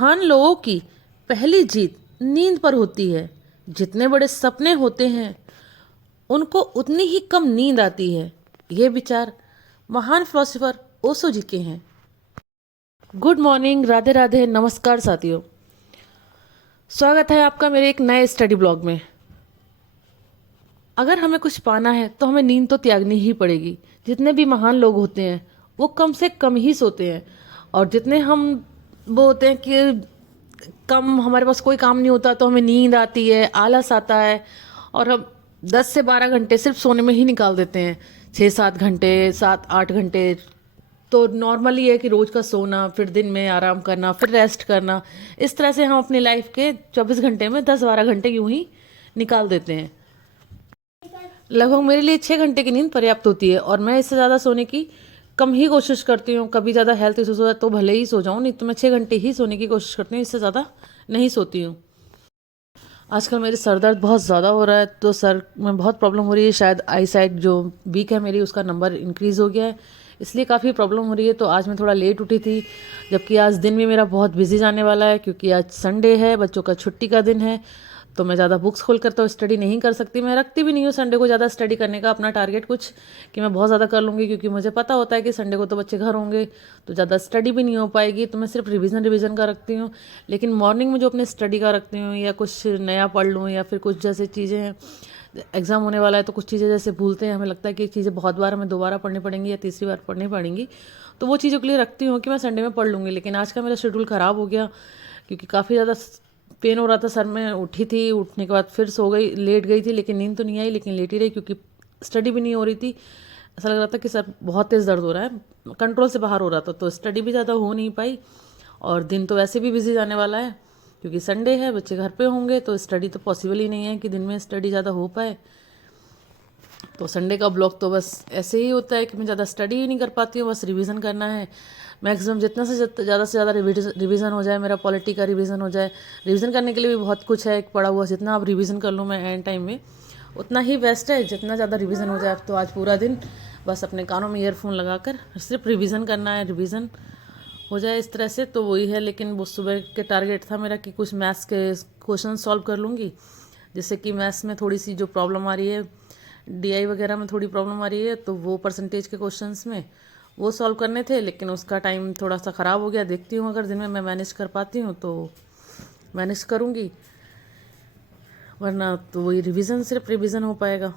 महान लोगों की पहली जीत नींद पर होती है। जितने बड़े सपने होते हैं उनको उतनी ही कम नींद आती है। ये विचार महान फिलोसोफर ओशो जी के हैं। गुड मॉर्निंग, राधे राधे, नमस्कार साथियों। स्वागत है आपका मेरे एक नए स्टडी ब्लॉग में। अगर हमें कुछ पाना है तो हमें नींद तो त्यागनी ही पड़ेगी। जितने भी महान लोग होते हैं वो कम से कम ही सोते हैं, और जितने हम वो होते हैं कि कम हमारे पास कोई काम नहीं होता तो हमें नींद आती है, आलस आता है, और हम 10 से 12 घंटे सिर्फ सोने में ही निकाल देते हैं। 6-7 घंटे, 7-8 घंटे तो नॉर्मली है कि रोज का सोना, फिर दिन में आराम करना, फिर रेस्ट करना। इस तरह से हम अपनी लाइफ के 24 घंटे में 10-12 घंटे यूं ही निकाल देते हैं। लगभग मेरे लिए 6 घंटे की नींद पर्याप्त होती है, और मैं इससे ज़्यादा सोने की कम ही कोशिश करती हूँ। कभी ज़्यादा हेल्थ इश्यूज हो तो भले ही सो जाऊँ, नहीं तो मैं 6 घंटे ही सोने की कोशिश करती हूँ, इससे ज़्यादा नहीं सोती हूँ। आजकल मेरे सर दर्द बहुत ज़्यादा हो रहा है, तो सर में बहुत प्रॉब्लम हो रही है। शायद आई साइट जो वीक है मेरी, उसका नंबर इंक्रीज़ हो गया है, इसलिए काफ़ी प्रॉब्लम हो रही है। तो आज मैं थोड़ा लेट उठी थी, जबकि आज दिन भी मेरा बहुत बिजी जाने वाला है, क्योंकि आज संडे है, बच्चों का छुट्टी का दिन है। तो मैं ज़्यादा बुक्स खोल कर तो स्टडी नहीं कर सकती। मैं रखती भी नहीं हूँ संडे को ज़्यादा स्टडी करने का अपना टारगेट कुछ, कि मैं बहुत ज़्यादा कर लूँगी, क्योंकि मुझे पता होता है कि संडे को तो बच्चे घर होंगे तो ज़्यादा स्टडी भी नहीं हो पाएगी। तो मैं सिर्फ रिवीजन का रखती हूँ। लेकिन मॉर्निंग में जो अपने स्टडी का रखती हूँ, या कुछ नया पढ़ लूँ, या फिर कुछ जैसे चीज़ें हैं, एग्ज़ाम होने वाला है तो कुछ चीज़ें जैसे भूलते हैं, हमें लगता है कि चीज़ें बहुत बार हमें दोबारा पढ़नी पड़ेंगी या तीसरी बार पढ़नी पड़ेंगी, तो वो चीज़ों के लिए रखती हूँ कि मैं संडे में पढ़ लूँगी। लेकिन आज का मेरा शेड्यूल ख़राब हो गया, क्योंकि काफ़ी ज़्यादा पेन हो रहा था सर में। उठी थी, उठने के बाद फिर सो गई, लेट गई थी, लेकिन नींद तो नहीं आई, लेकिन लेटी रही, क्योंकि स्टडी भी नहीं हो रही थी। ऐसा लग रहा था कि सर बहुत तेज़ दर्द हो रहा है, कंट्रोल से बाहर हो रहा था, तो स्टडी भी ज़्यादा हो नहीं पाई। और दिन तो वैसे भी बिजी जाने वाला है, क्योंकि संडे है, बच्चे घर पे होंगे, तो स्टडी तो पॉसिबल ही नहीं है कि दिन में स्टडी ज़्यादा हो पाए। तो संडे का ब्लॉग तो बस ऐसे ही होता है कि मैं ज़्यादा स्टडी ही नहीं कर पाती हूँ, बस रिवीजन करना है। मैक्सिमम जितना से ज़्यादा रिवीजन हो जाए, मेरा पॉलिटी का रिवीजन हो जाए। रिवीजन करने के लिए भी बहुत कुछ है पड़ा हुआ, जितना आप रिवीजन कर लूँ मैं एंड टाइम में उतना ही बेस्ट है। जितना ज़्यादा रिवीजन हो जाए, तो आज पूरा दिन बस अपने कानों में ईयरफोन लगाकर सिर्फ रिवीजन करना है, रिवीजन हो जाए इस तरह से, तो वही है। लेकिन वो सुबह के टारगेट था मेरा कि कुछ मैथ्स के क्वेश्चन सॉल्व कर लूँगी, जिससे कि मैथ्स में थोड़ी सी जो प्रॉब्लम आ रही है, डीआई वगैरह में थोड़ी प्रॉब्लम आ रही है, तो वो परसेंटेज के क्वेश्चंस में वो सॉल्व करने थे। लेकिन उसका टाइम थोड़ा सा ख़राब हो गया। देखती हूँ अगर दिन में मैं मैनेज कर पाती हूँ तो मैनेज करूँगी, वरना तो वही रिवीजन, सिर्फ रिवीजन हो पाएगा।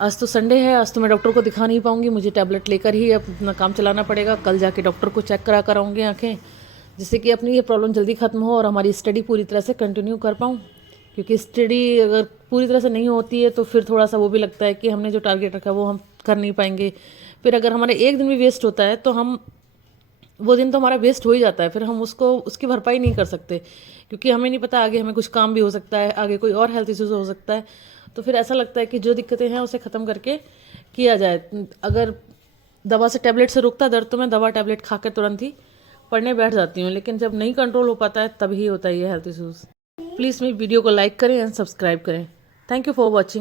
आज तो संडे है, आज तो मैं डॉक्टर को दिखा नहीं पाऊँगी, मुझे टैबलेट लेकर ही अपना काम चलाना पड़ेगा। कल जाके डॉक्टर को चेक करा कर आऊँगी आँखें, जिससे कि अपनी ये प्रॉब्लम जल्दी ख़त्म हो और हमारी स्टडी पूरी तरह से कंटिन्यू कर पाऊँ। क्योंकि स्टडी अगर पूरी तरह से नहीं होती है तो फिर थोड़ा सा वो भी लगता है कि हमने जो टारगेट रखा है वो हम कर नहीं पाएंगे। फिर अगर हमारे एक दिन भी वेस्ट होता है तो हम वो दिन तो हमारा वेस्ट हो ही जाता है, फिर हम उसको उसकी भरपाई नहीं कर सकते, क्योंकि हमें नहीं पता आगे हमें कुछ काम भी हो सकता है, आगे कोई और हेल्थ इश्यूज हो सकता है। तो फिर ऐसा लगता है कि जो दिक्कतें हैं उसे ख़त्म करके किया जाए। अगर दवा से, टैबलेट से रुकता दर्द तो मैं दवा टैबलेट खा कर तुरंत ही पढ़ने बैठ जाती हूँ, लेकिन जब नहीं कंट्रोल हो पाता है तभी होता है ये हेल्थ इश्यूज़। प्लीज़ मेरी वीडियो को लाइक करें एंड सब्सक्राइब करें। Thank you for watching.